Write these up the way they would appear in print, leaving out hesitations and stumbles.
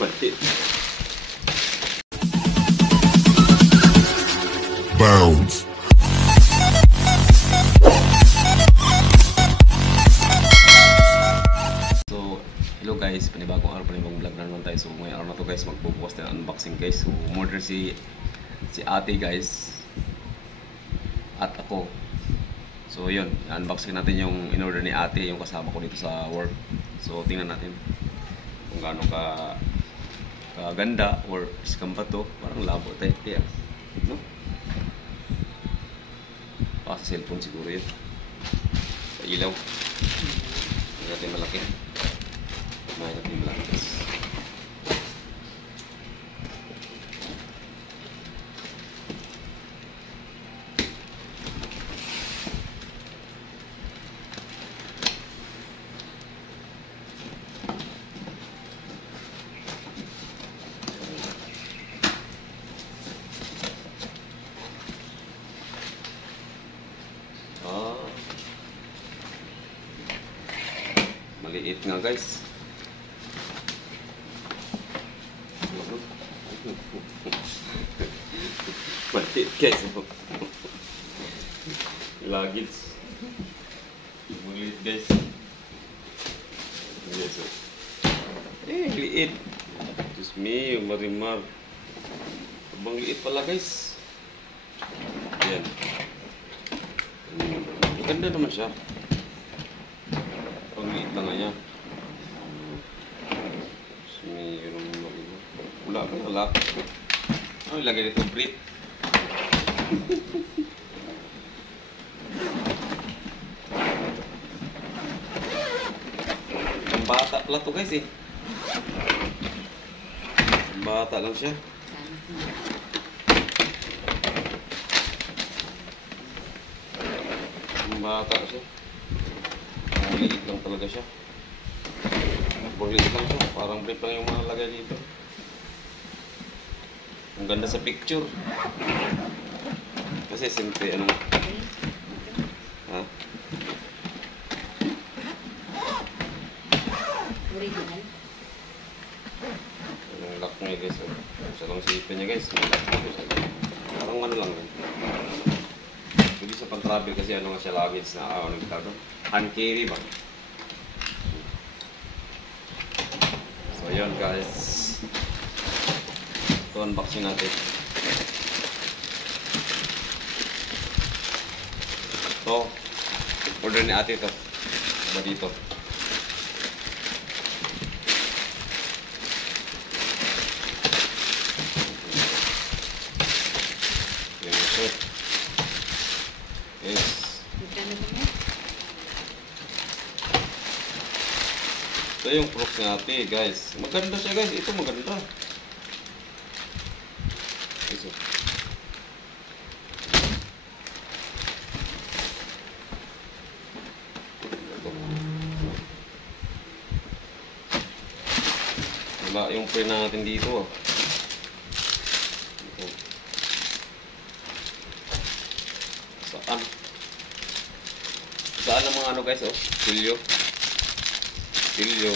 Mati. Bounce. So, hello guys, panibagong araw, panibagong vlog na naman tayo. So, ngayong araw na to guys, magbubukas tayo ng unboxing guys. So, umorder si ate guys at ako. So, yun, unboxing natin yung in-order ni ate, yung kasama ko dito sa work. So, tingnan natin kung gaano ganda or scam ba to. Parang labo tayo, kaya, no? Baka sa cellphone siguro yun. Sa ilaw. Hindi natin malaki. Kumain natin malaki guys. Maliit nga guys. Maliit guys. Lagits. Maliit guys. Yes, liit. Diyos me, marimar. Abang liit pala guys. Ayan. Maganda naman siya. Liit lang nga niya. Wala ka wala. Ano ilagay dito? Brit. Ang bata pala to guys eh. Ang bata lang siya. Ang bata siya. Liit lang talaga siya. Liit lang siya. Parang brief lang yung mga lagay dito. Ang ganda sa picture. Kasi simple ano. Ha? Original. Yung lock niya guys. Sa lang sipin niya guys. Parang ano lang. Hindi sa pang-travel kasi ano nga siya luggage na ano tawag doon. Hand carry ba? So yun guys. Ito unboxing natin. Ito. Order ni ate ito. Ba dito? Yan ito. Yes. Magkano ba yan? Ito yung Crocs natin guys. Maganda siya guys. Ito maganda. Ito. Wala yung print natin dito. Ito. Saan? Saan ang mga ano guys oh? Silyo. Silyo.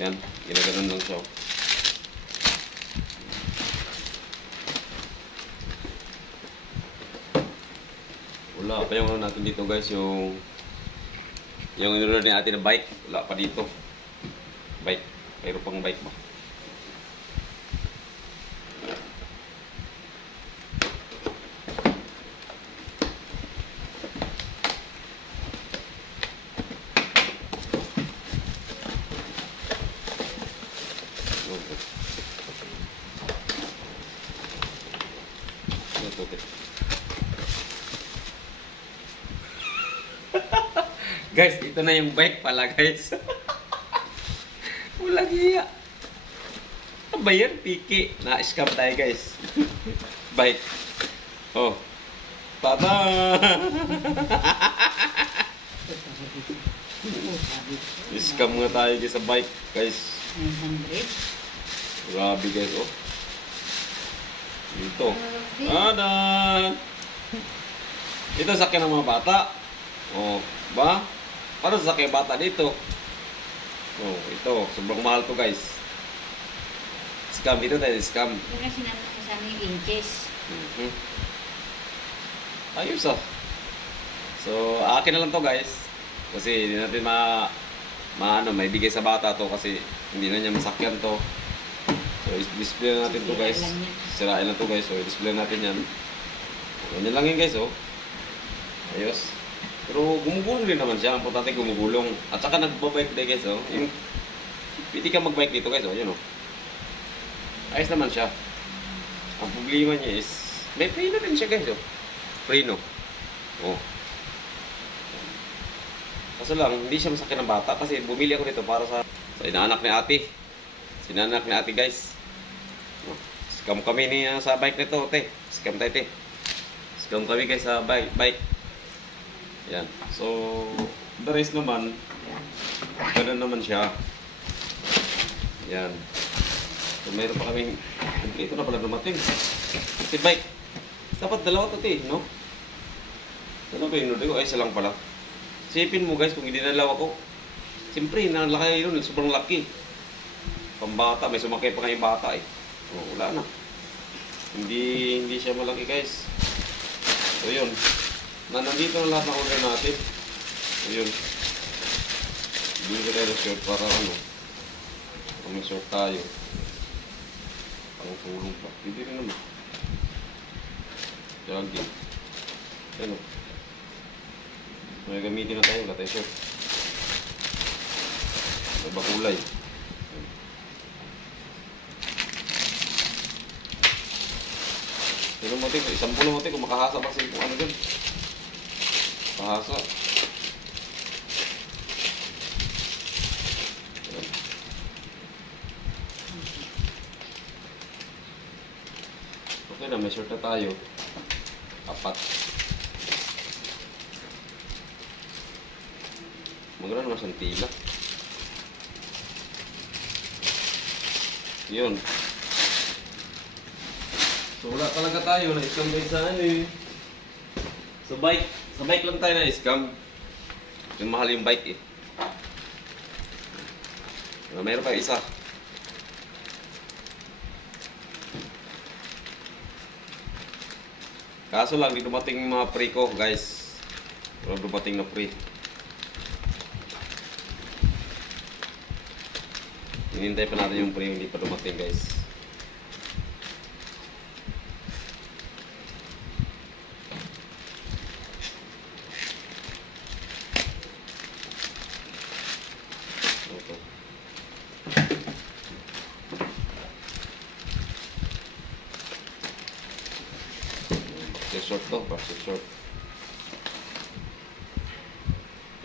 Yan, ginaganon lang siya. Wala pa yung ano natin dito guys, yung inulod ni ate na bike. Wala pa dito. Bike. Mayroon pang bike ba? Guys, ito na yung bike pala guys. Walang hiya. Ano ba yan? Piki. Na-scam tayo guys. Bike. Oh. Tada! Scam nga tayo guys sa bike guys. 900. Grabe guys oh. Ito. Tada! Ito sakyan ng mga bata. Oh, ba? Paano sasakyan bata dito? Oh, ito. Sobrang mahal to guys. Scam dito tayo, scam. Yung na sinama ko sa amin yung inches. Mhm. Ayos ah. So, akin na lang to guys. Kasi hindi natin may bigay sa bata to kasi hindi na niya masakyan to. So, display na natin to guys. Sirain lang to guys. So, display natin yan. Ganyan lang yun guys oh. Ayos. Pero gumugulong din naman siya. Ang importante gumugulong. At saka nagbabike din guys oh. Yung, pwede ka magbike dito guys oh. Yun oh. Ayos naman siya. Ang problema niya is, may preno din siya guys oh. Preno. Oh. Kaso lang, hindi siya masakyan ng bata kasi bumili ako nito para sa inaanak ni ate. Sinanak ni ate guys. Oh. Scam kami sa bike nito, te. Scam tayo, te. Scam kami guys sa bike. Yan. So, the rest naman, ganun naman siya. Yan. So, mayroon pa kaming, ito na pala dumating. Si bike. Dapat dalawa to, te, no? Dalawa ba yun? Ay, isa lang pala. Sipin mo guys, kung hindi nalawa ko. Siyempre, nalaki yun, sobrang laki. Pambata, may sumakay pa kayong bata eh. Oh, wala na. Hindi siya malaki guys. So yun. Nandito na lahat ng order natin. So yun. Bili ko tayo ng short para ano. Kung may short tayo. Pangtulong pa. Hindi rin naman. Jogging. Ano. May gamitin na tayo. Wala tayo short. May bakulay. Pero mo tayo, isang pulo mo tayo kung makahasa pa sa kung ano dun. Makahasa. Okay na, may short na tayo. 4. Maganda naman siyang tila. Yun. So wala talaga tayo na scam guys sa ano eh. Sa bike lang tayo na scam. Yung mahal yung bike eh. Mayroon pa isa. Kaso lang, di dumating yung mga pre ko guys. Wala dumating na pre. Hinintay pa natin yung pre, hindi pa dumating guys. Ito. Boxer short to, boxer short.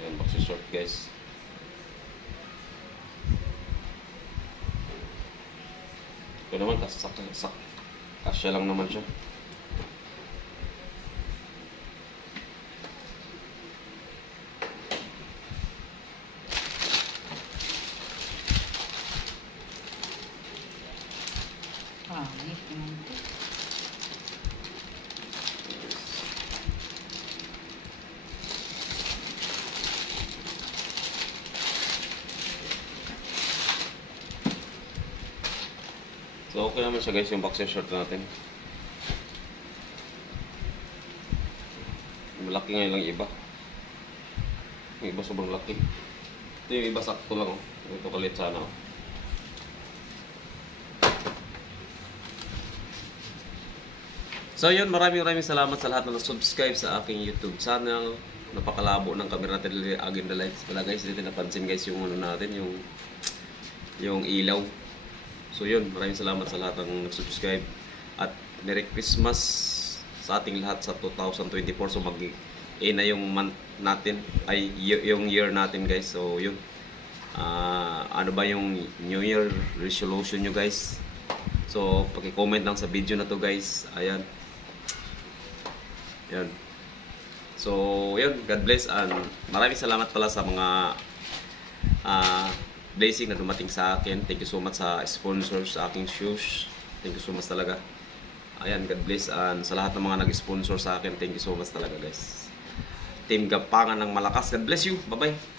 Yan, boxer short guys. Ito naman, kasya lang naman siya. Pangit naman ito. So okay naman siya guys yung boxer short natin. Malaki ngayon lang iba. Yung iba sobrang laki. Ito yung iba sakto lang oh. Ito kalit sana oh. So yun, maraming salamat sa lahat na subscribe sa aking YouTube channel. Napakalabo ng camera natin agin the lights. Wala guys, dito napansin guys yung ano natin, yung ilaw. So yun, maraming salamat sa lahat ng nag-subscribe. At Merry Christmas sa ating lahat sa 2024. So na yung month natin, ay yung year natin guys. So yun, ano ba yung New Year resolution nyo guys? So paki-comment lang sa video na to guys. Ayan. Yan. So yun, God bless and maraming salamat pala sa mga blessing na dumating sa akin. Thank you so much sa sponsors sa aking shoes. Thank you so much talaga. Ayan, God bless and sa lahat ng mga nag-sponsor sa akin, thank you so much talaga guys. Team Gapangan ng Malakas. God bless you. Bye-bye.